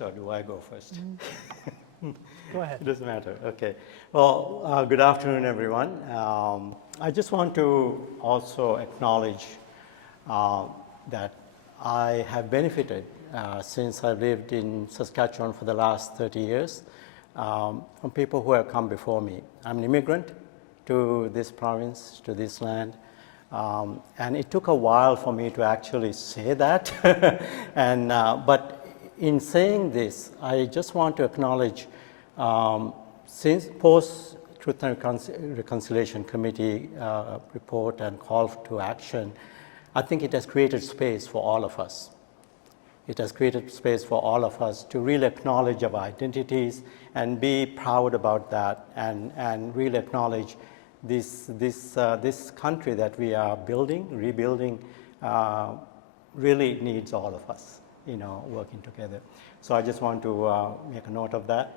first or do I go first? Go ahead. It doesn't matter. Okay. Well, good afternoon, everyone. I just want to also acknowledge that I have benefited since I've lived in Saskatchewan for the last 30 years from people who have come before me. I'm an immigrant to this province, to this land, and it took a while for me to actually say that. But in saying this, I just want to acknowledge since post Truth and Reconciliation Committee report and call to action, I think it has created space for all of us. It has created space for all of us to really acknowledge our identities and be proud about that, and really acknowledge this country that we are building, rebuilding, really needs all of us, working together. So I just want to make a note of that.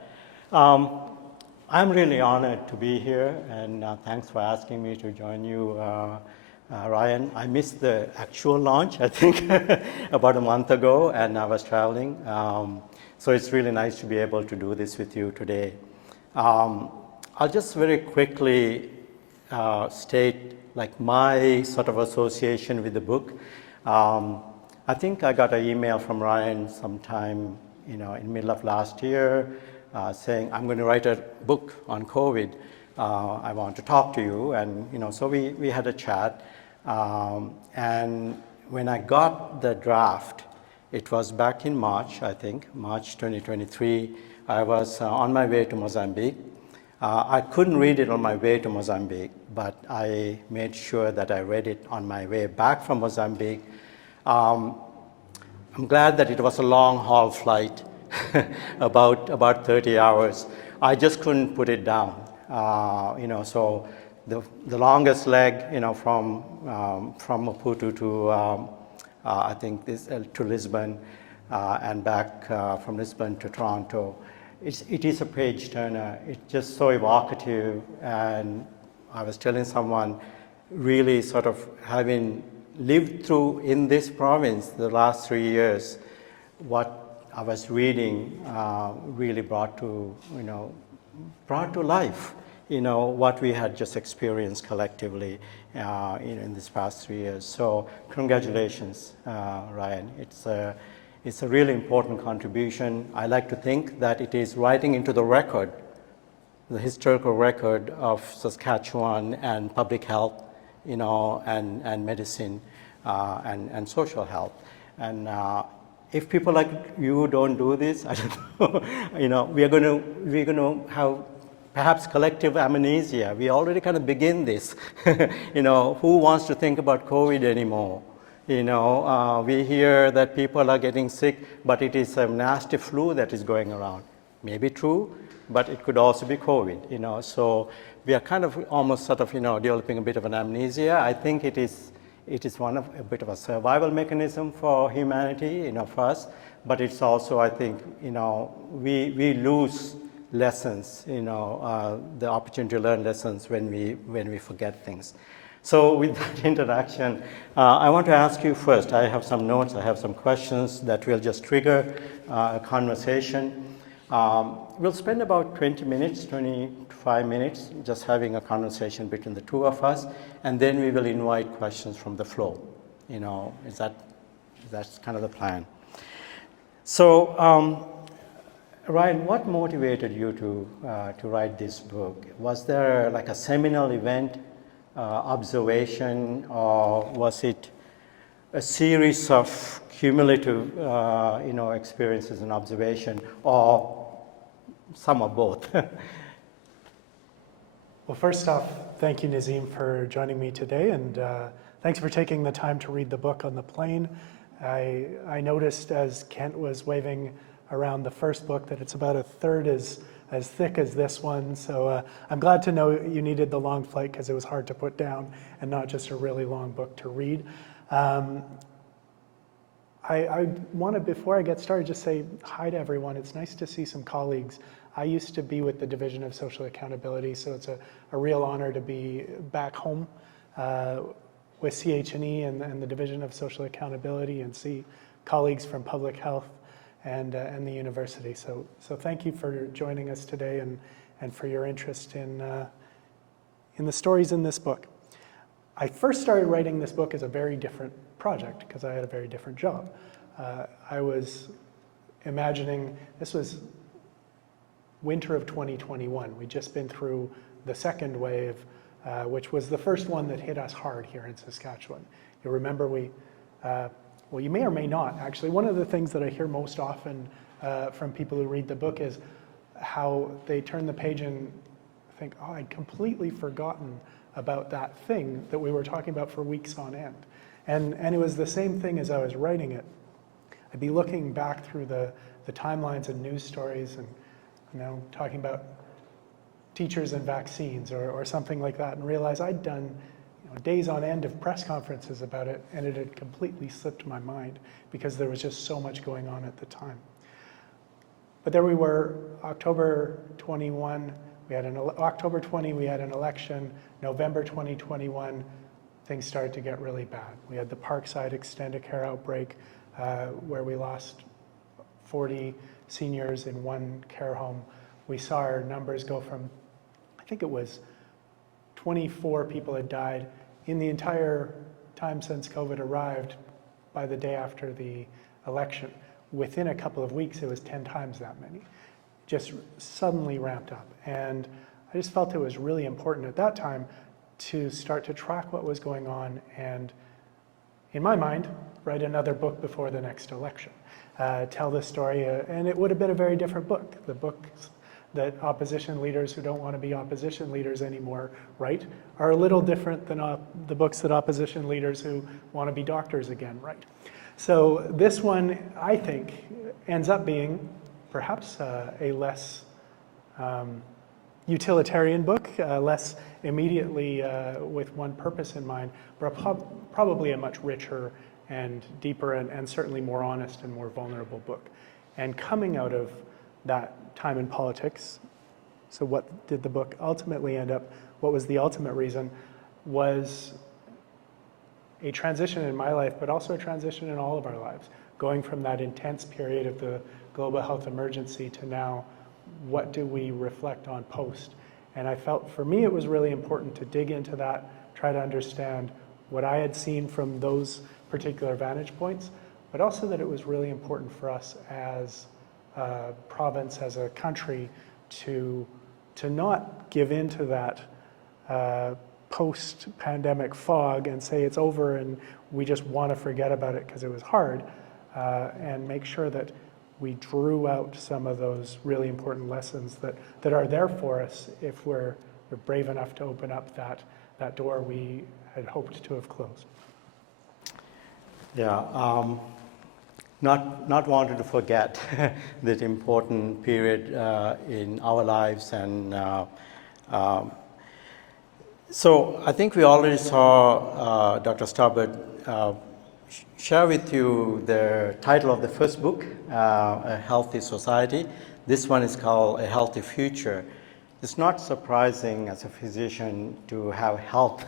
I'm really honored to be here, and thanks for asking me to join you, Ryan. I missed the actual launch, I think, about a month ago, and I was traveling. So it's really nice to be able to do this with you today. I'll just very quickly state my sort of association with the book. I think I got an email from Ryan sometime, in the middle of last year, saying, I'm going to write a book on COVID. I want to talk to you. And, so we had a chat. And when I got the draft, it was back in March, I think, March 2023. I was on my way to Mozambique. I couldn't read it on my way to Mozambique, but I made sure that I read it on my way back from Mozambique. I'm glad that it was a long haul flight, about 30 hours. I just couldn't put it down. So the longest leg, from Maputo to I think to Lisbon, and back from Lisbon to Toronto. It is a page turner. It's just so evocative, and I was telling someone, really sort of having lived through in this province the last 3 years, what I was reading really brought to life, what we had just experienced collectively, in this past 3 years. So congratulations, Ryan. It's a really important contribution. I like to think that it is writing into the record, the historical record of Saskatchewan and public health, and medicine, and social health. And if people like you don't do this, I don't know, we're going to have perhaps collective amnesia. We already kind of begin this. Who wants to think about COVID anymore? We hear that people are getting sick, but it is a nasty flu that is going around. Maybe true, but it could also be COVID, So we are kind of almost sort of, developing a bit of an amnesia. I think it is a bit of a survival mechanism for humanity, for us, but it's also, I think, we lose lessons, the opportunity to learn lessons when we forget things. So with that introduction, I want to ask you first, I have some notes, I have some questions that will just trigger a conversation. We'll spend about 25 minutes just having a conversation between the two of us, and then we will invite questions from the floor. That's kind of the plan. So, Ryan, what motivated you to write this book? Was there like a seminal event, observation, or was it a series of cumulative, experiences and observation, or some of both? Well, first off, thank you, Nazeem, for joining me today, and thanks for taking the time to read the book on the plane. I noticed as Kent was waving around the first book that it's about a third as thick as this one, so I'm glad to know you needed the long flight because it was hard to put down and not just a really long book to read. I want to, before I get started, just say hi to everyone. It's nice to see some colleagues. I used to be with the Division of Social Accountability, so it's a real honor to be back home with CH&E and the Division of Social Accountability and see colleagues from public health and the university. So thank you for joining us today and for your interest in the stories in this book. I first started writing this book as a very different project because I had a very different job. I was imagining, this was winter of 2021. We'd just been through the second wave, which was the first one that hit us hard here in Saskatchewan. You'll remember well, you may or may not, actually. One of the things that I hear most often from people who read the book is how they turn the page and think, oh, I'd completely forgotten about that thing that we were talking about for weeks on end. And it was the same thing as I was writing it. I'd be looking back through the timelines and news stories and talking about teachers and vaccines or something like that, and realize I'd done days on end of press conferences about it, and it had completely slipped my mind because there was just so much going on at the time. But there we were, October 21, October 20, we had an election. November 2021, things started to get really bad. We had the Parkside extended care outbreak where we lost 40 seniors in one care home. We saw our numbers go from, I think it was 24 people had died in the entire time since COVID arrived by the day after the election. Within a couple of weeks, it was 10 times that many. Just suddenly ramped up. And I just felt it was really important at that time to start to track what was going on and, in my mind, write another book before the next election. Tell the story, and it would have been a very different book. The books that opposition leaders who don't want to be opposition leaders anymore write are a little different than the books that opposition leaders who want to be doctors again write. So this one, I think, ends up being perhaps a less utilitarian book, less immediately with one purpose in mind, but probably a much richer and deeper and certainly more honest and more vulnerable book. And coming out of that time in politics, so what did the book ultimately end up, what was the ultimate reason, was a transition in my life, but also a transition in all of our lives, going from that intense period of the global health emergency to now, what do we reflect on post? And I felt for me it was really important to dig into that, try to understand what I had seen from those particular vantage points, but also that it was really important for us as a province, as a country, to not give in to that post-pandemic fog and say it's over and we just want to forget about it because it was hard, and make sure that we drew out some of those really important lessons that are there for us if we're brave enough to open up that door we had hoped to have closed. Yeah, not wanted to forget that important period in our lives, and so I think we already saw Dr. Starbird share with you the title of the first book, A Healthy Society. This one is called A Healthy Future. It's not surprising as a physician to have health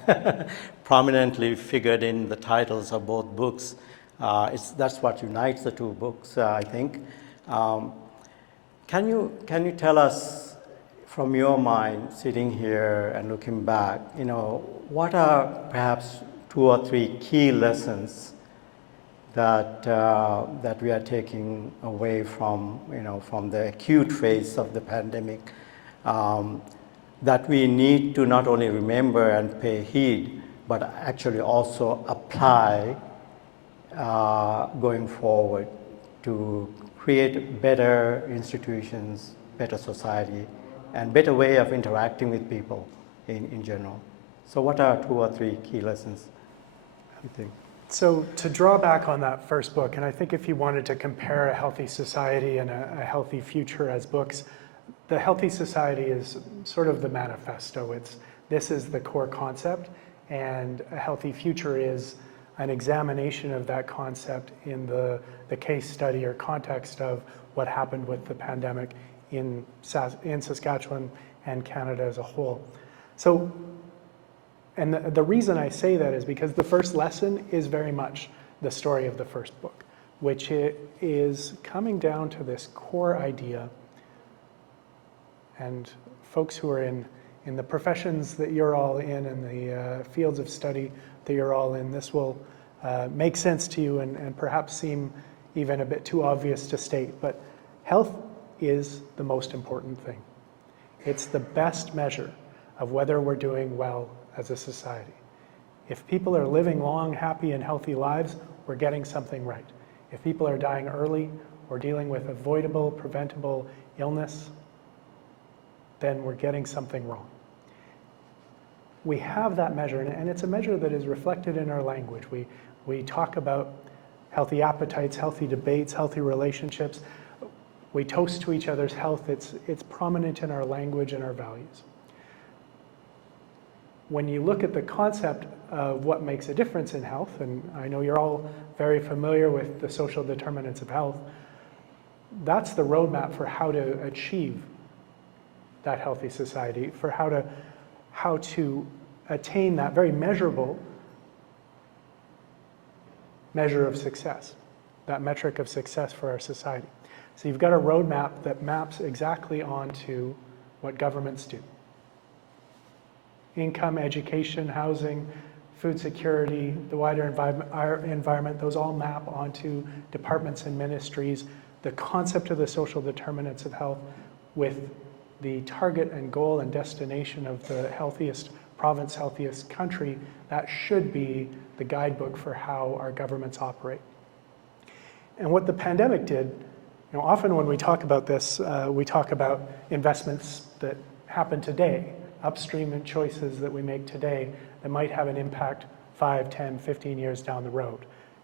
prominently figured in the titles of both books. That's what unites the two books, I think. Can you tell us, from your mind, sitting here and looking back, what are perhaps 2 or 3 key lessons that we are taking away from the acute phase of the pandemic, that we need to not only remember and pay heed, but actually also apply going forward to create better institutions, better society, and better way of interacting with people in general. So what are 2 or 3 key lessons, you think? So to draw back on that first book, and I think if you wanted to compare A Healthy Society and A Healthy Future as books, The Healthy Society is sort of the manifesto. This is the core concept, and A Healthy Future is an examination of that concept in the case study or context of what happened with the pandemic in Saskatchewan and Canada as a whole. So, and the reason I say that is because the first lesson is very much the story of the first book, which is coming down to this core idea. And folks who are in the professions that you're all in and the fields of study that you're all in, this will make sense to you and perhaps seem even a bit too obvious to state, but health is the most important thing. It's the best measure of whether we're doing well as a society. If people are living long, happy, and healthy lives, we're getting something right. If people are dying early or dealing with avoidable, preventable illness, then we're getting something wrong. We have that measure, and it's a measure that is reflected in our language. We talk about healthy appetites, healthy debates, healthy relationships. We toast to each other's health. It's prominent in our language and our values. When you look at the concept of what makes a difference in health, and I know you're all very familiar with the social determinants of health, that's the roadmap for how to achieve that healthy society, for how to attain that very measurable measure of success, that metric of success for our society. So you've got a roadmap that maps exactly onto what governments do. Income, education, housing, food security, the wider environment, those all map onto departments and ministries. The concept of the social determinants of health with the target and goal and destination of the healthiest province, healthiest country, that should be the guidebook for how our governments operate. And what the pandemic did, often when we talk about this, we talk about investments that happen today, upstream and choices that we make today that might have an impact 5, 10, 15 years down the road.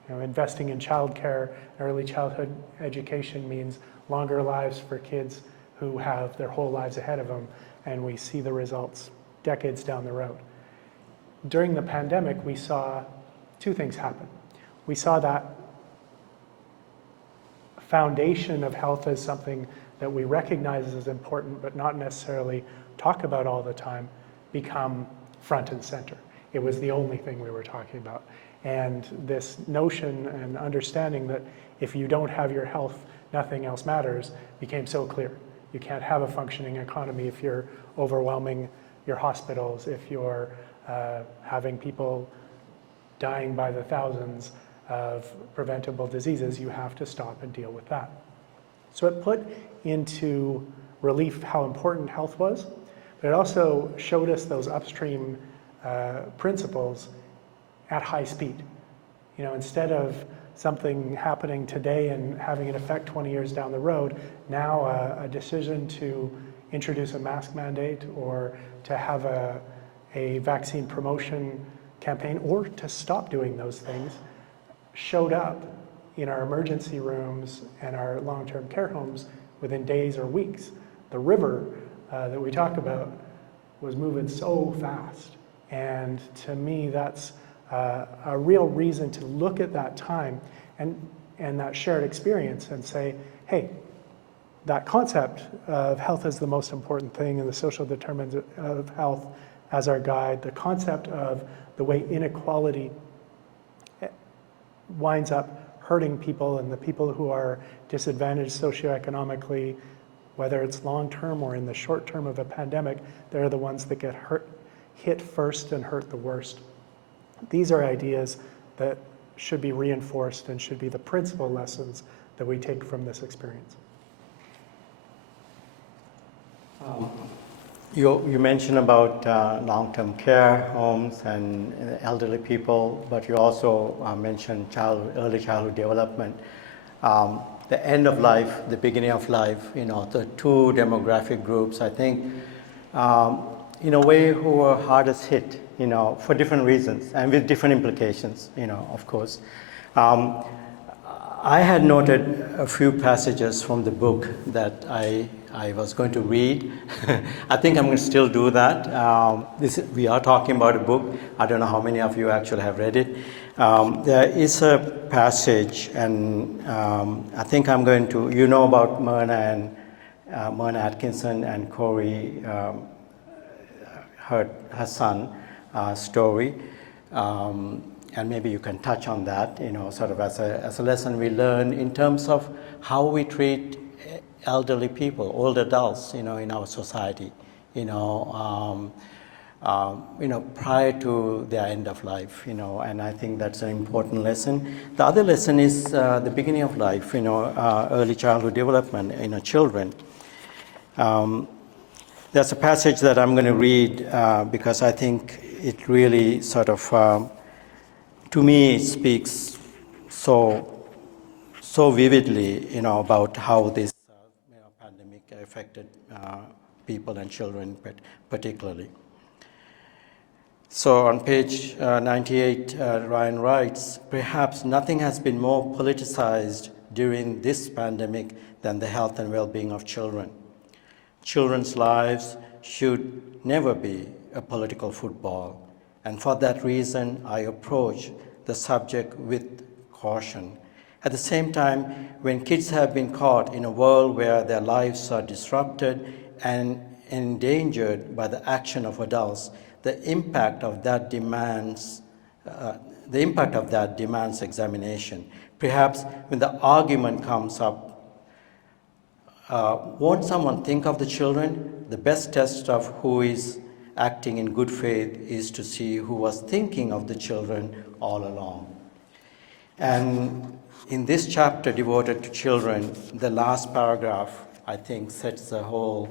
Investing in childcare, early childhood education means longer lives for kids who have their whole lives ahead of them, and we see the results decades down the road. During the pandemic, we saw two things happen. We saw that foundation of health as something that we recognize as important, but not necessarily talk about all the time, become front and center. It was the only thing we were talking about. And this notion and understanding that if you don't have your health, nothing else matters, became so clear. You can't have a functioning economy if you're overwhelming your hospitals, if you're having people dying by the thousands of preventable diseases. You have to stop and deal with that. So it put into relief how important health was, but it also showed us those upstream principles at high speed. Instead of something happening today and having an effect 20 years down the road, now a decision to introduce a mask mandate or to have a vaccine promotion campaign or to stop doing those things showed up in our emergency rooms and our long-term care homes within days or weeks. The river that we talk about was moving so fast. And to me, that's a real reason to look at that time and that shared experience and say, hey, that concept of health as the most important thing and the social determinants of health as our guide, the concept of the way inequality winds up hurting people and the people who are disadvantaged socioeconomically, whether it's long-term or in the short term of a pandemic, they're the ones that get hit first and hurt the worst. These are ideas that should be reinforced and should be the principal lessons that we take from this experience. You mentioned about long-term care homes and elderly people, but you also mentioned early childhood development. The end of life, the beginning of life, the two demographic groups, I think, in a way, who were hardest hit, for different reasons and with different implications, of course. I had noted a few passages from the book that I was going to read. I think I'm going to still do that. We are talking about a book. I don't know how many of you actually have read it. There is a passage, and I think I'm going to, about Myrna Atkinson and Corey, her son story. and maybe you can touch on that, sort of as a lesson we learn in terms of how we treat elderly people, old adults, in our society, prior to their end of life, and I think that's an important lesson. The other lesson is the beginning of life, early childhood development, children. There's a passage that I'm going to read because I think it really sort of, to me, it speaks so vividly, about how this pandemic affected people and children particularly. So on page 98, Ryan writes, "Perhaps nothing has been more politicized during this pandemic than the health and well-being of children. Children's lives should never be a political football, and for that reason, I approach the subject with caution. At the same time, when kids have been caught in a world where their lives are disrupted and endangered by the action of adults, the impact of that demands examination. Perhaps when the argument comes up, won't someone think of the children? The best test of who is acting in good faith is to see who was thinking of the children all along." And in this chapter devoted to children, the last paragraph, I think, sets the whole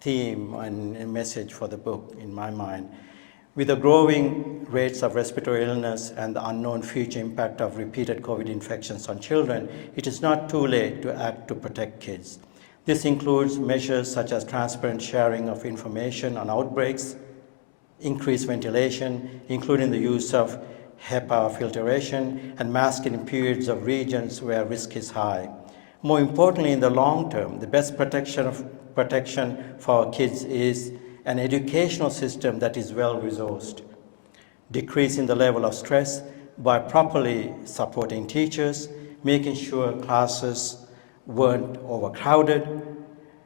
theme and message for the book in my mind. "With the growing rates of respiratory illness and the unknown future impact of repeated COVID infections on children, it is not too late to act to protect kids. This includes measures such as transparent sharing of information on outbreaks, increased ventilation, including the use of HEPA filtration, and masking in periods of regions where risk is high. More importantly, in the long term, the best protection for our kids is an educational system that is well-resourced, decreasing the level of stress by properly supporting teachers, making sure classes weren't overcrowded,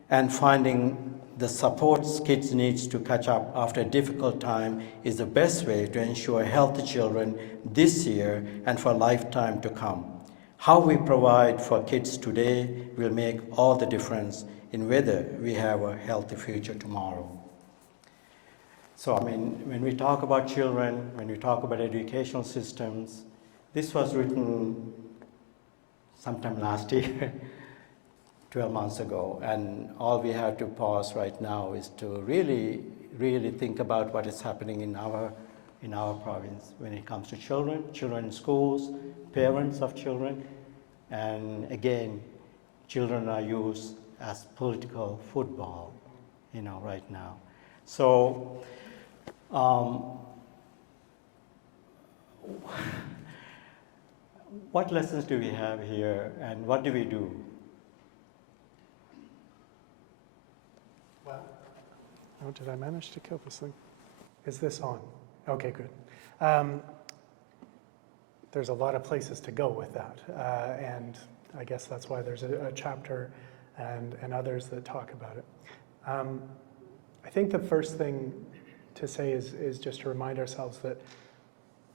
and finding the supports kids need to catch up after a difficult time is the best way to ensure healthy children this year and for a lifetime to come. How we provide for kids today will make all the difference in whether we have a healthy future tomorrow." So, when we talk about children, when we talk about educational systems, this was written sometime last year, 12 months ago, and all we have to pause right now is to really, really think about what is happening in our province when it comes to children in schools, parents of children, and again, children are used as political football, right now. So, what lessons do we have here, and what do we do? Well, oh, did I manage to kill this thing? Is this on? Okay, good. There's a lot of places to go with that, and I guess that's why there's a chapter and others that talk about it. I think the first thing to say is just to remind ourselves that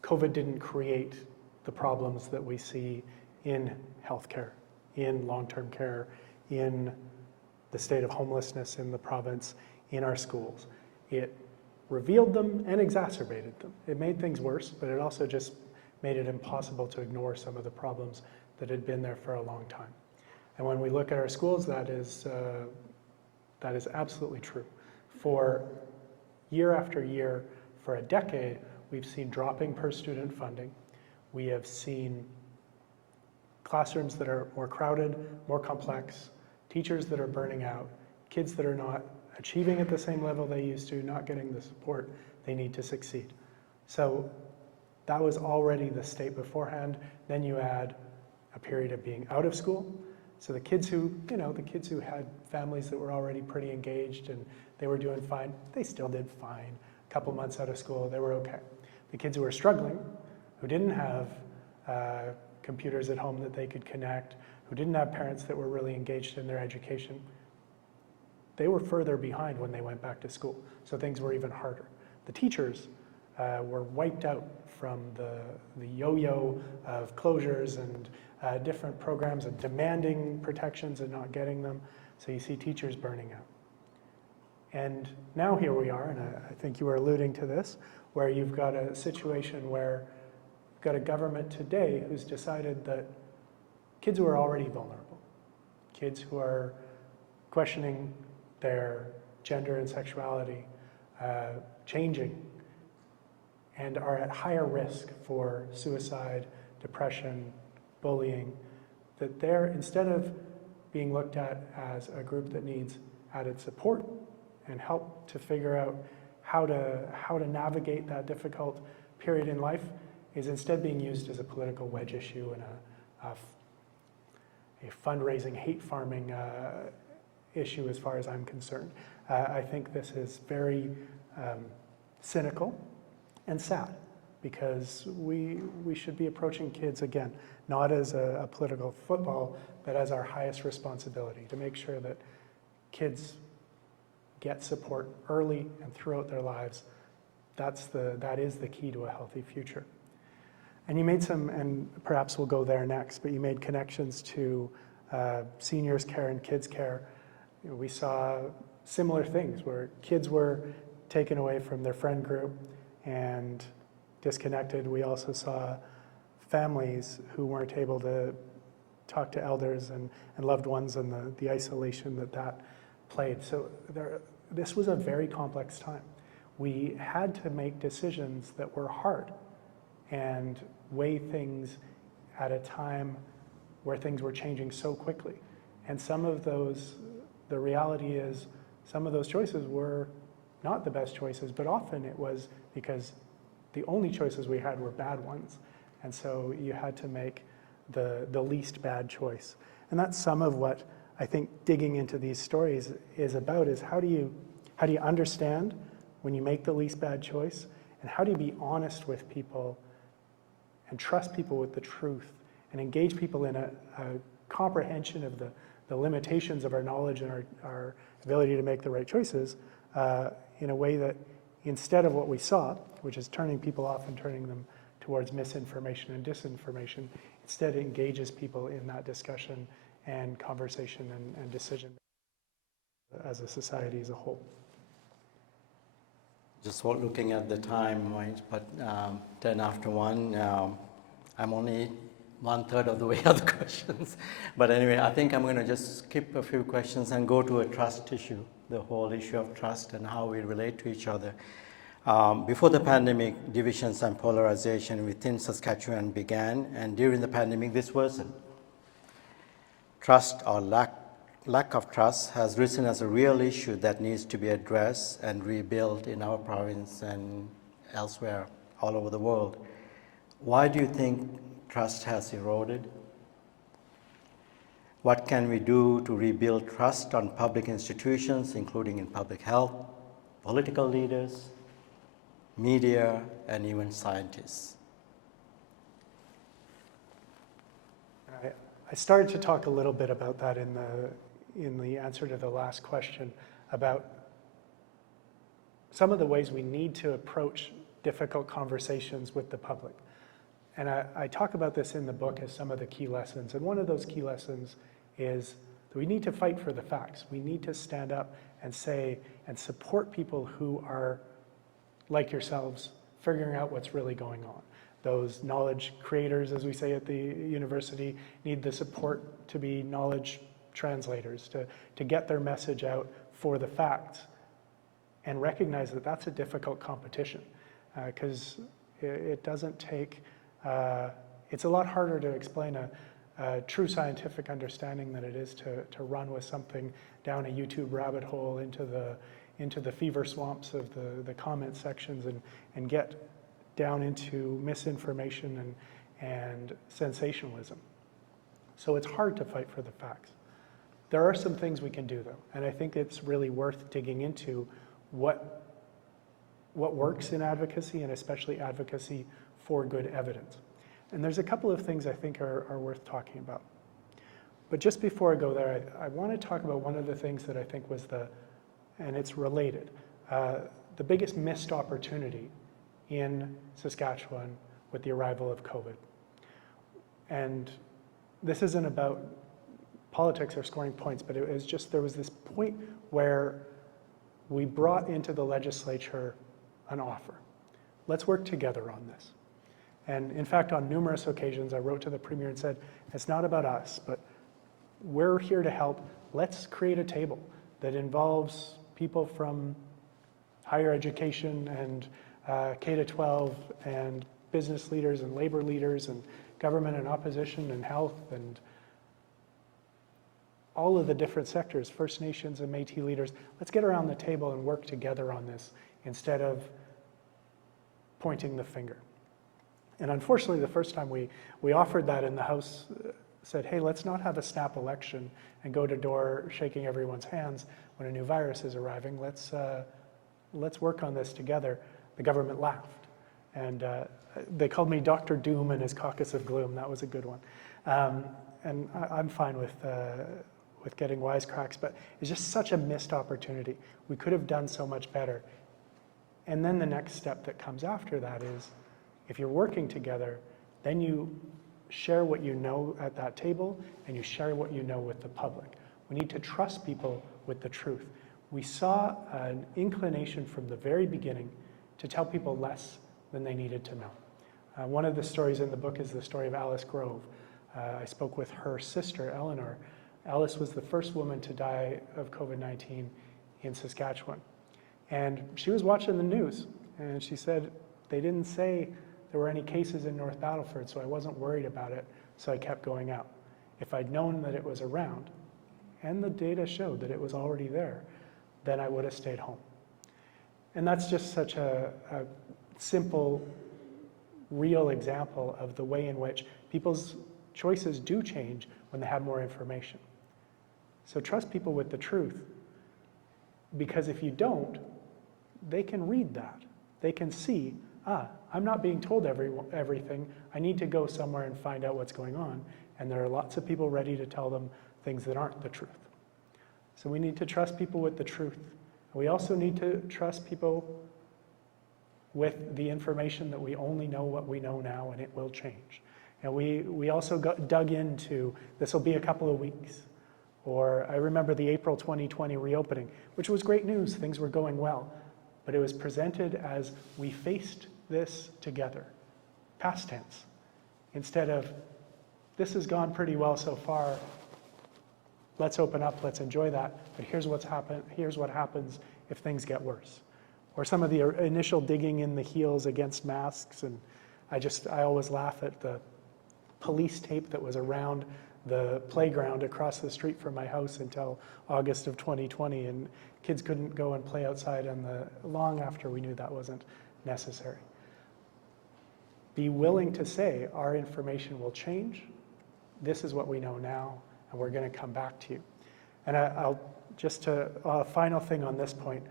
COVID didn't create the problems that we see in healthcare, in long-term care, in the state of homelessness in the province, in our schools. It revealed them and exacerbated them. It made things worse, but it also just made it impossible to ignore some of the problems that had been there for a long time. And when we look at our schools, that is absolutely true. For year after year, for a decade, we've seen dropping per student funding. We have seen classrooms that are more crowded, more complex, teachers that are burning out, kids that are not achieving at the same level they used to, not getting the support they need to succeed. So that was already the state beforehand. Then you add a period of being out of school. So the kids who had families that were already pretty engaged and they were doing fine, they still did fine. A couple months out of school, they were okay. The kids who were struggling, who didn't have computers at home that they could connect, who didn't have parents that were really engaged in their education, they were further behind when they went back to school. So things were even harder. The teachers were wiped out from the yo-yo of closures and different programs and demanding protections and not getting them. So you see teachers burning out. And now here we are, and I think you were alluding to this, where you've got a situation where you've got a government today who's decided that kids who are already vulnerable, kids who are questioning their gender and sexuality, changing, and are at higher risk for suicide, depression, bullying, that they're, instead of being looked at as a group that needs added support and help to figure out how to navigate that difficult period in life, is instead being used as a political wedge issue and a fundraising, hate farming issue as far as I'm concerned. I think this is very cynical and sad, because we should be approaching kids, again, not as a political football, but as our highest responsibility, to make sure that kids get support early and throughout their lives. That is the key to a healthy future. And you made some, and perhaps we'll go there next, but you made connections to seniors care and kids care. You know, we saw similar things where kids were taken away from their friend group and disconnected. We also saw families who weren't able to talk to elders and loved ones, and the isolation that played. So this was a very complex time. We had to make decisions that were hard and weigh things at a time where things were changing so quickly. And some of those, the reality is, some of those choices were not the best choices, but often it was because the only choices we had were bad ones. And so you had to make the least bad choice. And that's some of what I think digging into these stories is about, is how do you understand when you make the least bad choice, and how do you be honest with people and trust people with the truth and engage people in a comprehension of the limitations of our knowledge and our ability to make the right choices in a way that, instead of what we saw, which is turning people off and turning them towards misinformation and disinformation, instead engages people in that discussion and conversation and decision as a society as a whole. Just looking at the time, right, but 10 after 1, I'm only 1/3 of the way of the questions. But anyway, I think I'm going to just skip a few questions and go to a trust issue, the whole issue of trust and how we relate to each other. Before the pandemic, divisions and polarization within Saskatchewan began, and during the pandemic, this worsened. Trust, or lack of trust, has risen as a real issue that needs to be addressed and rebuilt in our province and elsewhere, all over the world. Why do you think trust has eroded? What can we do to rebuild trust on public institutions, including in public health, political leaders, media, and even scientists? I started to talk a little bit about that in the answer to the last question, about some of the ways we need to approach difficult conversations with the public. And I talk about this in the book as some of the key lessons. And one of those key lessons is that we need to fight for the facts. We need to stand up and say and support people who are, like yourselves, figuring out what's really going on. Those knowledge creators, as we say at the university, need the support to be knowledge translators, to get their message out for the facts, and recognize that that's a difficult competition, because it doesn't take, it's a lot harder to explain a true scientific understanding than it is to run with something down a YouTube rabbit hole into the fever swamps of the comment sections and get down into misinformation and sensationalism. So it's hard to fight for the facts. There are some things we can do, though, and I think it's really worth digging into what works in advocacy, and especially advocacy for good evidence. And there's a couple of things I think are worth talking about. But just before I go there, I want to talk about one of the things that I think was and it's related, the biggest missed opportunity in Saskatchewan with the arrival of COVID. And this isn't about politics or scoring points, but it was just, there was this point where we brought into the legislature an offer. Let's work together on this. And in fact, on numerous occasions, I wrote to the Premier and said, it's not about us, but we're here to help. Let's create a table that involves people from higher education and K-12 and business leaders and labor leaders and government and opposition and health and all of the different sectors, First Nations and Métis leaders. Let's get around the table and work together on this instead of pointing the finger. And unfortunately, the first time we offered that in the House, said, hey, let's not have a snap election and go to door shaking everyone's hands when a new virus is arriving. Let's work on this together. The government laughed. And they called me Dr. Doom and his Caucus of Gloom. That was a good one. And I'm fine with getting wisecracks, but it's just such a missed opportunity. We could have done so much better. And then the next step that comes after that is, if you're working together, then you share what you know at that table and you share what you know with the public. We need to trust people with the truth. We saw an inclination from the very beginning to tell people less than they needed to know. One of the stories in the book is the story of Alice Grove. I spoke with her sister, Eleanor. Alice was the first woman to die of COVID-19 in Saskatchewan. And she was watching the news, and she said, they didn't say there were any cases in North Battleford, so I wasn't worried about it, so I kept going out. If I'd known that it was around, and the data showed that it was already there, then I would have stayed home. And that's just such a simple, real example of the way in which people's choices do change when they have more information. So trust people with the truth, because if you don't, they can read that. They can see, I'm not being told everything. I need to go somewhere and find out what's going on. And there are lots of people ready to tell them things that aren't the truth. So we need to trust people with the truth. We also need to trust people with the information that we only know what we know now, and it will change. And we also dug into, this will be a couple of weeks. Or I remember the April 2020 reopening, which was great news, things were going well. But it was presented as we faced this together, past tense, instead of this has gone pretty well so far, let's open up, let's enjoy that, but here's what happens if things get worse. Or some of the initial digging in the heels against masks, and I always laugh at the police tape that was around the playground across the street from my house until August of 2020, and kids couldn't go and play outside long after we knew that wasn't necessary. Be willing to say, our information will change, this is what we know now, and we're going to come back to you. And I'll just a final thing on this point,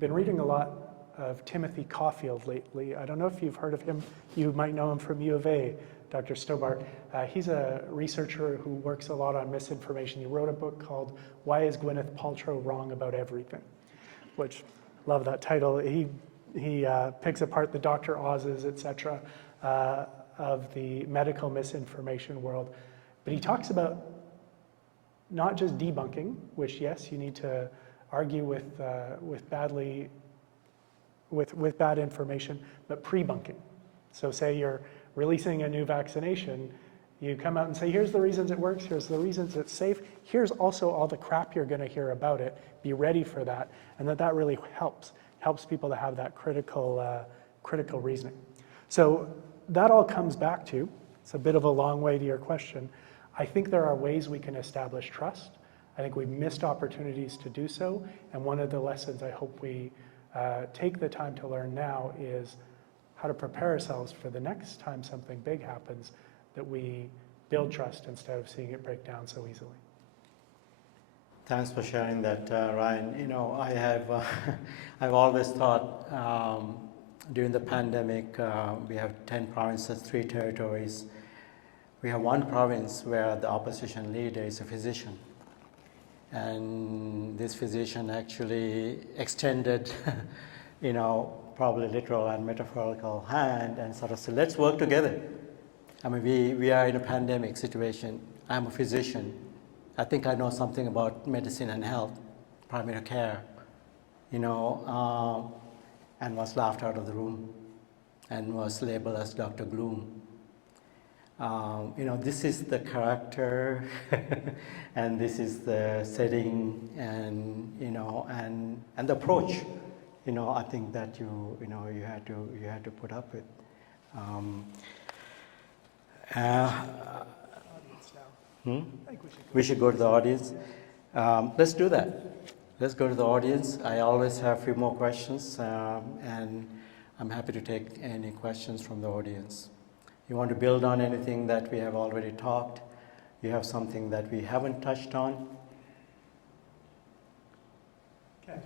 been reading a lot of Timothy Caulfield lately. I don't know if you've heard of him. You might know him from U of A, Dr. Stobart. He's a researcher who works a lot on misinformation. He wrote a book called Why is Gwyneth Paltrow Wrong About Everything? Which, love that title. He picks apart the Dr. Oz's, et cetera, of the medical misinformation world. But he talks about not just debunking, which yes, you need to argue with bad information, but pre-bunking. So say you're releasing a new vaccination, you come out and say, here's the reasons it works, here's the reasons it's safe, here's also all the crap you're going to hear about it, be ready for that, and that really helps people to have that critical reasoning. So that all comes back to, it's a bit of a long way to your question, I think there are ways we can establish trust. I think we've missed opportunities to do so, and one of the lessons I hope we take the time to learn now is how to prepare ourselves for the next time something big happens, that we build trust instead of seeing it break down so easily. Thanks for sharing that, Ryan. You know, I have, I've always thought during the pandemic, we have 10 provinces, 3 territories. We have one province where the opposition leader is a physician. And this physician actually extended, probably literal and metaphorical hand and sort of say, let's work together. I mean, we are in a pandemic situation. I'm a physician. I think I know something about medicine and health, primary care, and was laughed out of the room and was labeled as Dr. Gloom. This is the character and this is the setting and the approach, I think that you had to put up with. We should go to the audience. Let's do that. Let's go to the audience. I always have a few more questions, and I'm happy to take any questions from the audience. You want to build on anything that we have already talked? You have something that we haven't touched on? Okay.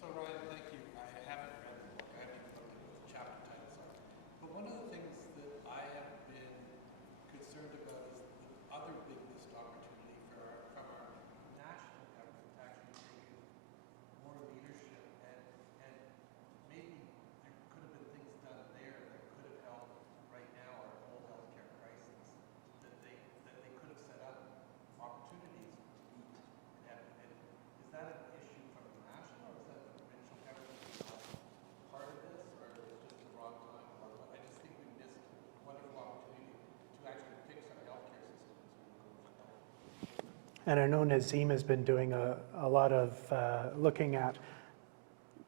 So Ryan, thank you. I haven't read the book. I haven't looked at what the chapter titles are. But one of the things that I have been concerned about is the other big missed opportunity from our national government to actually take more leadership and maybe there could have been things done there that could have helped right now our whole healthcare crisis that they could have set up opportunities to meet. And is that an issue from the national or is that the provincial government part of this or is it just the wrong time? I just think we missed a wonderful opportunity to actually fix our healthcare system as we go forward. And I know Nazeem has been doing a lot of looking at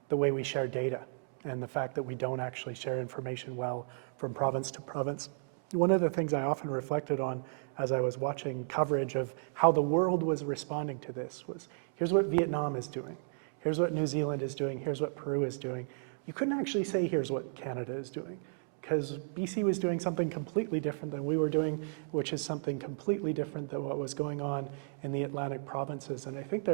the way we share data and the fact that we don't actually share information well from province to province. One of the things I often reflected on as I was watching coverage of how the world was responding to this was, here's what Vietnam is doing, here's what New Zealand is doing, here's what Peru is doing. You couldn't actually say, here's what Canada is doing, because BC was doing something completely different than we were doing, which is something completely different than what was going on in the Atlantic provinces. And I think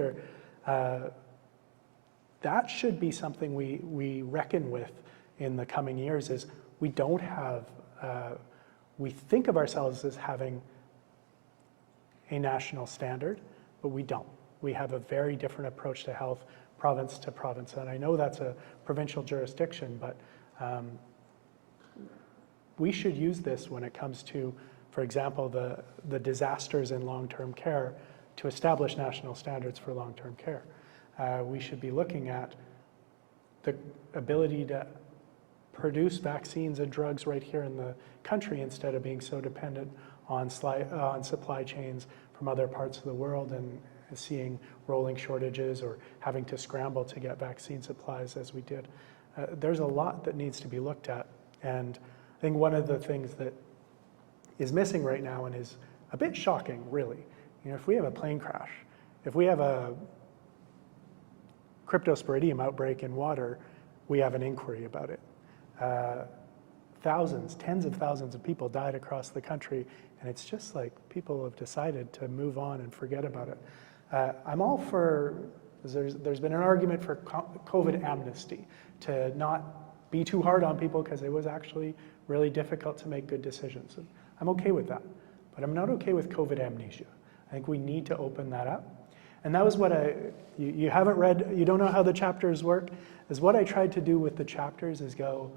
that should be something we reckon with in the coming years is we don't have, we think of ourselves as having a national standard, but we don't. We have a very different approach to health province to province. And I know that's a provincial jurisdiction, but we should use this when it comes to, for example, the disasters in long-term care to establish national standards for long-term care. We should be looking at the ability to produce vaccines and drugs right here in the country instead of being so dependent on supply chains from other parts of the world and seeing rolling shortages or having to scramble to get vaccine supplies as we did. There's a lot that needs to be looked at, and I think one of the things that is missing right now and is a bit shocking, really, if we have a plane crash, if we have a cryptosporidium outbreak in water, we have an inquiry about it. Thousands, tens of thousands of people died across the country, and it's just like people have decided to move on and forget about it. I'm all for, there's been an argument for COVID amnesty, to not be too hard on people because it was actually really difficult to make good decisions. And I'm okay with that, but I'm not okay with COVID amnesia. I think we need to open that up. And that was what you haven't read, you don't know how the chapters work, is what I tried to do with the chapters is go,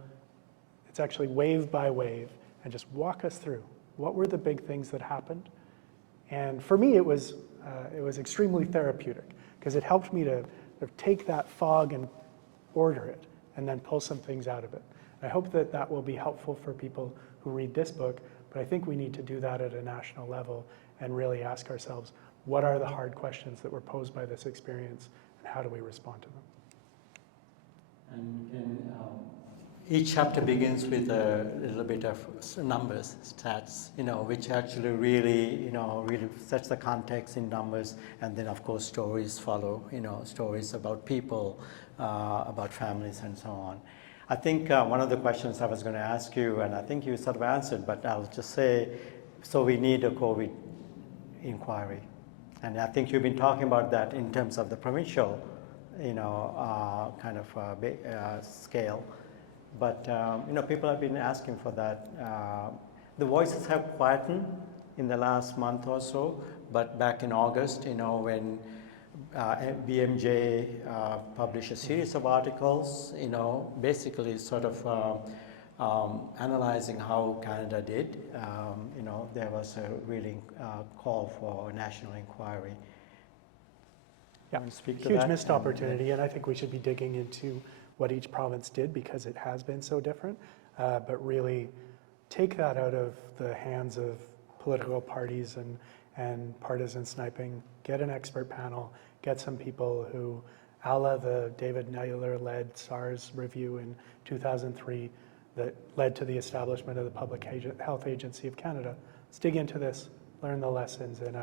it's actually wave by wave, and just walk us through. What were the big things that happened? And for me, it was extremely therapeutic, because it helped me to take that fog and order it, and then pull some things out of it. I hope that that will be helpful for people who read this book, but I think we need to do that at a national level and really ask ourselves, what are the hard questions that were posed by this experience, and how do we respond to them? And each chapter begins with a little bit of numbers, stats, which actually really sets the context in numbers, and then of course stories follow, stories about people, about families, and so on. I think one of the questions I was going to ask you, and I think you sort of answered, but I'll just say, so we need a COVID inquiry. And I think you've been talking about that in terms of the provincial, kind of scale. But, people have been asking for that. The voices have quietened in the last month or so, but back in August, when BMJ published a series of articles, basically sort of analyzing how Canada did. There was a really call for a national inquiry. Yeah, Want to speak to huge that? missed opportunity, and I think we should be digging into what each province did because it has been so different, but really take that out of the hands of political parties and partisan sniping, get an expert panel, get some people who, a la the David Naylor-led SARS review in 2003 that led to the establishment of the Public Health Agency of Canada. Let's dig into this, learn the lessons in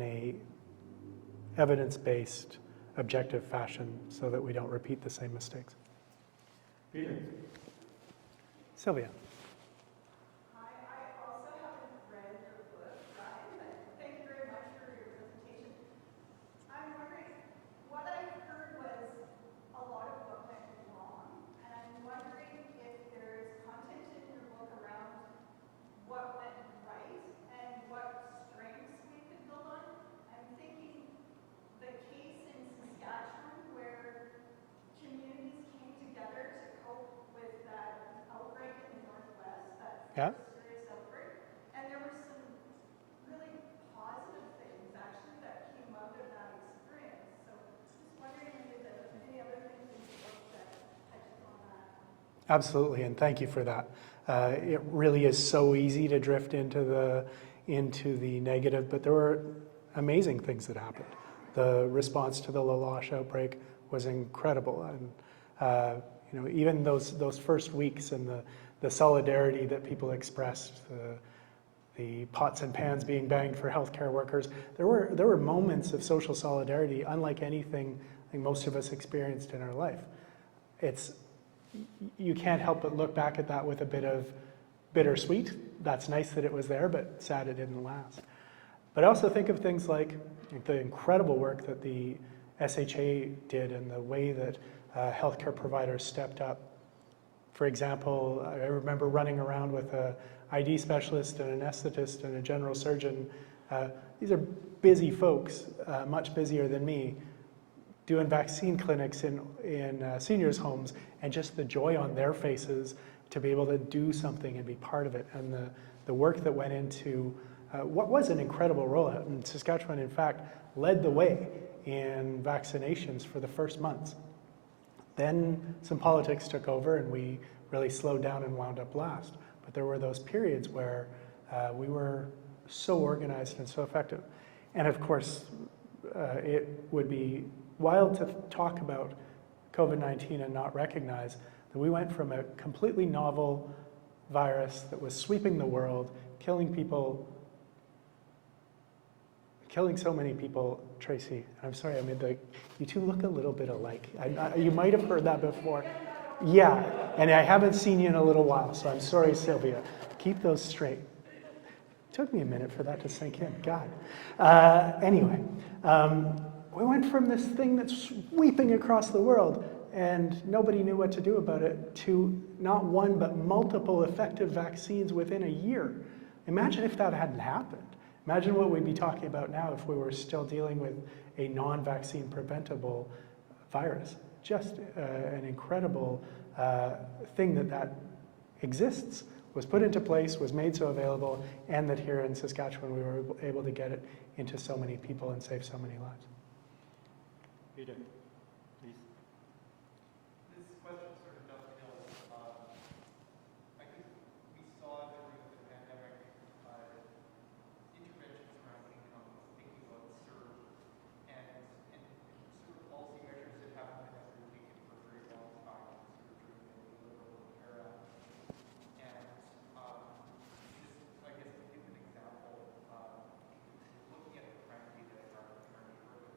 a evidence-based, objective fashion so that we don't repeat the same mistakes. Peter. Sylvia. Hi, I also haven't read your book, Brian, but thank you very much for your presentation. I'm wondering, what I heard was a lot of what went wrong, and I'm wondering if there's content in your book around what went right and what strengths we could build on. I'm thinking the case in Saskatchewan where communities came together to cope with that outbreak in the Northwest, that Yeah. serious outbreak. And there were some really positive things actually that came out of that experience. So just wondering if there's any other things in the book that touches on that. Absolutely, and thank you for that. It really is so easy to drift into the negative, but there were amazing things that happened. The response to the LaLoche outbreak was incredible, and even those first weeks and the solidarity that people expressed, the pots and pans being banged for healthcare workers, there were moments of social solidarity unlike anything I think most of us experienced in our life. You can't help but look back at that with a bit of bittersweet. That's nice that it was there, but sad it didn't last. But I also think of things like the incredible work that the SHA did and the way that healthcare providers stepped up. For example, I remember running around with an ID specialist and an anesthetist and a general surgeon. These are busy folks, much busier than me, doing vaccine clinics in seniors' homes, and just the joy on their faces to be able to do something and be part of it, and the work that went into what was an incredible rollout. And Saskatchewan, in fact, led the way in vaccinations for the first months. Then some politics took over and we really slowed down and wound up last. But there were those periods where we were so organized and so effective. And of course, it would be wild to talk about COVID-19 and not recognize that we went from a completely novel virus that was sweeping the world, killing so many people. Tracy, I'm sorry, you two look a little bit alike. You might have heard that before. Yeah, and I haven't seen you in a little while, so I'm sorry, Sylvia. Keep those straight. Took me a minute for that to sink in, God. Anyway, we went from this thing that's sweeping across the world and nobody knew what to do about it to not one but multiple effective vaccines within a year. Imagine if that hadn't happened. Imagine what we'd be talking about now if we were still dealing with a non-vaccine preventable virus. Just an incredible thing that exists, was put into place, was made so available, and that here in Saskatchewan we were able to get it into so many people and save so many lives. Peter, please. This question sort of dovetails. I think we saw during the pandemic interventions around income, thinking about CERB, and sort of policy measures that haven't been undertaken for a very long time, sort of during the Liberal era. And just, I guess, to give an example, looking at the crime data in our neighborhood, there was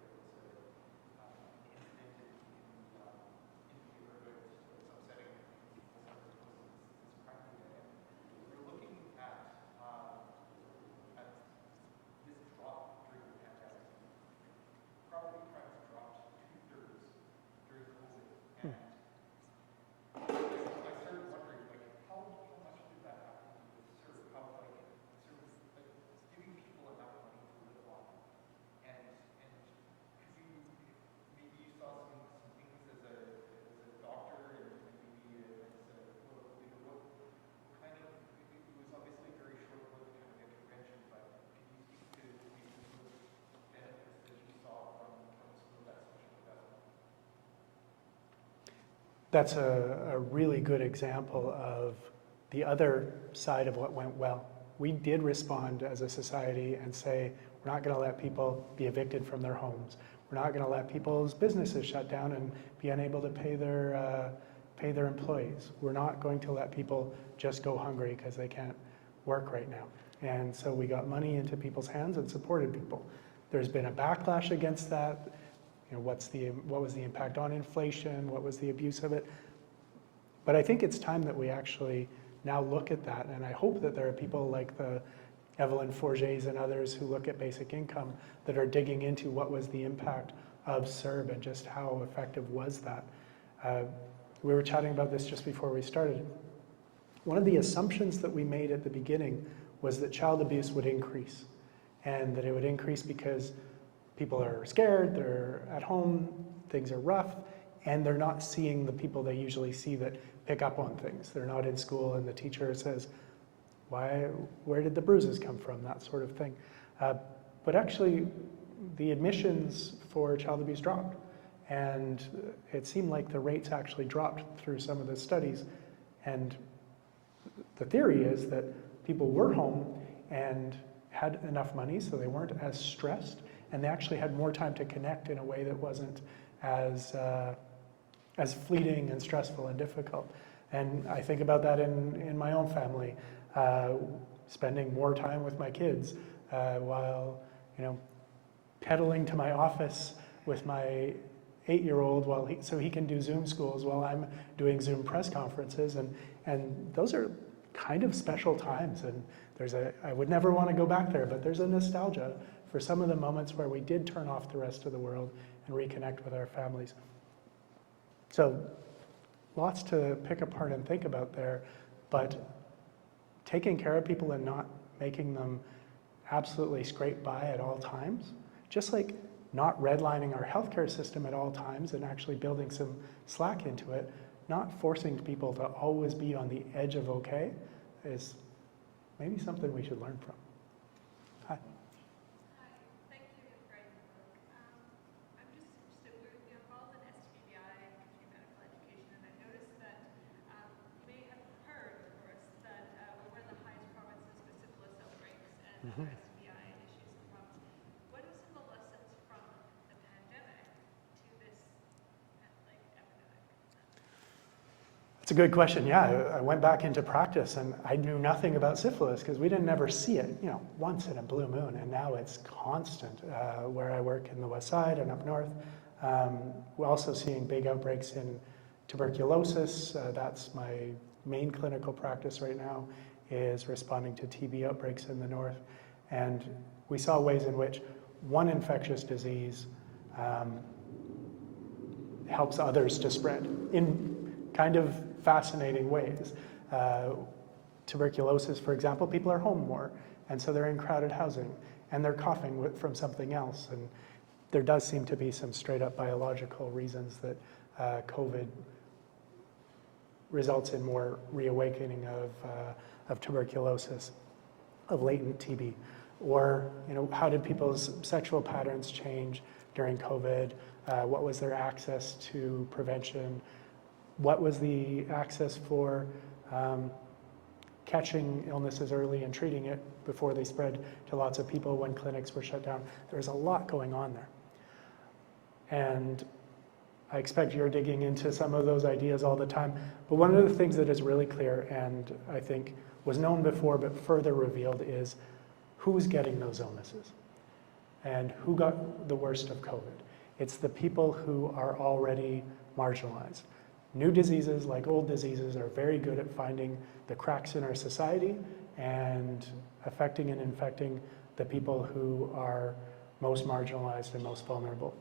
an incident in the neighborhood That's a really good example of the other side of what went well. We did respond as a society and say, we're not going to let people be evicted from their homes. We're not going to let people's businesses shut down and be unable to pay their employees. We're not going to let people just go hungry because they can't work right now. And so we got money into people's hands and supported people. There's been a backlash against that. You know, what was the impact on inflation? What was the abuse of it? But I think it's time that we actually now look at that, and I hope that there are people like the Evelyn Forget's and others who look at basic income that are digging into what was the impact of CERB and just how effective was that. We were chatting about this just before we started. One of the assumptions that we made at the beginning was that child abuse would increase, and that it would increase because people are scared, they're at home, things are rough, and they're not seeing the people they usually see that pick up on things. They're not in school and the teacher says, where did the bruises come from, that sort of thing. But actually, the admissions for child abuse dropped. And it seemed like the rates actually dropped through some of the studies. And the theory is that people were home and had enough money, so they weren't as stressed, and they actually had more time to connect in a way that wasn't as fleeting and stressful and difficult. And I think about that in my own family, spending more time with my kids while, pedaling to my office with my 8-year-old so he can do Zoom schools while I'm doing Zoom press conferences. And those are kind of special times. And I would never want to go back there, but there's a nostalgia for some of the moments where we did turn off the rest of the world and reconnect with our families. So lots to pick apart and think about there, but taking care of people and not making them absolutely scrape by at all times, just like not redlining our healthcare system at all times and actually building some slack into it, not forcing people to always be on the edge of okay, is maybe something we should learn from. Hi. Hi, thank you for writing the book. I'm just interested, we're involved in STBI, continuing medical education, and I noticed that you may have heard, of course, that we're one of the highest provinces for syphilis outbreaks and other STBI issues and problems. What are some of the lessons from the pandemic to this epidemic? That's a good question. Yeah, I went back into practice and I knew nothing about syphilis because we didn't ever see it, once in a blue moon, and now it's constant where I work in the west side and up north. We're also seeing big outbreaks in tuberculosis. That's my main clinical practice right now, is responding to TB outbreaks in the north. And we saw ways in which one infectious disease helps others to spread in kind of fascinating ways. Tuberculosis, for example, people are home more, and so they're in crowded housing, and they're coughing from something else. And there does seem to be some straight up biological reasons that COVID results in more reawakening of tuberculosis, of latent TB. Or, how did people's sexual patterns change during COVID? What was their access to prevention? What was the access for catching illnesses early and treating it before they spread to lots of people when clinics were shut down? There's a lot going on there. And I expect you're digging into some of those ideas all the time. But one of the things that is really clear, and I think was known before but further revealed, is who's getting those illnesses and who got the worst of COVID. It's the people who are already marginalized. New diseases, like old diseases, are very good at finding the cracks in our society and affecting and infecting the people who are most marginalized and most vulnerable.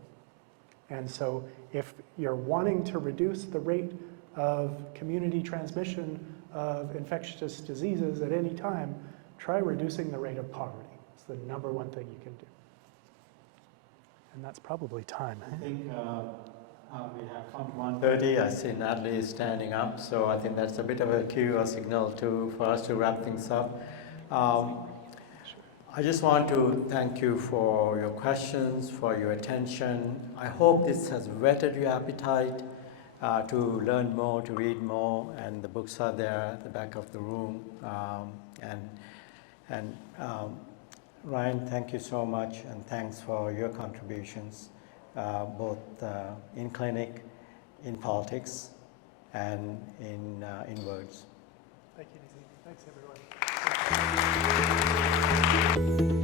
And so if you're wanting to reduce the rate of community transmission of infectious diseases at any time, try reducing the rate of poverty. It's the number one thing you can do. And that's probably time. I think we have come to 1:30. I see Natalie is standing up, so I think that's a bit of a cue or signal for us to wrap things up. I just want to thank you for your questions, for your attention. I hope this has whetted your appetite to learn more, to read more, and the books are there at the back of the room. And Ryan, thank you so much, and thanks for your contributions, both in clinic, in politics, and in words. Thank you, Nazeem. Thanks, everyone.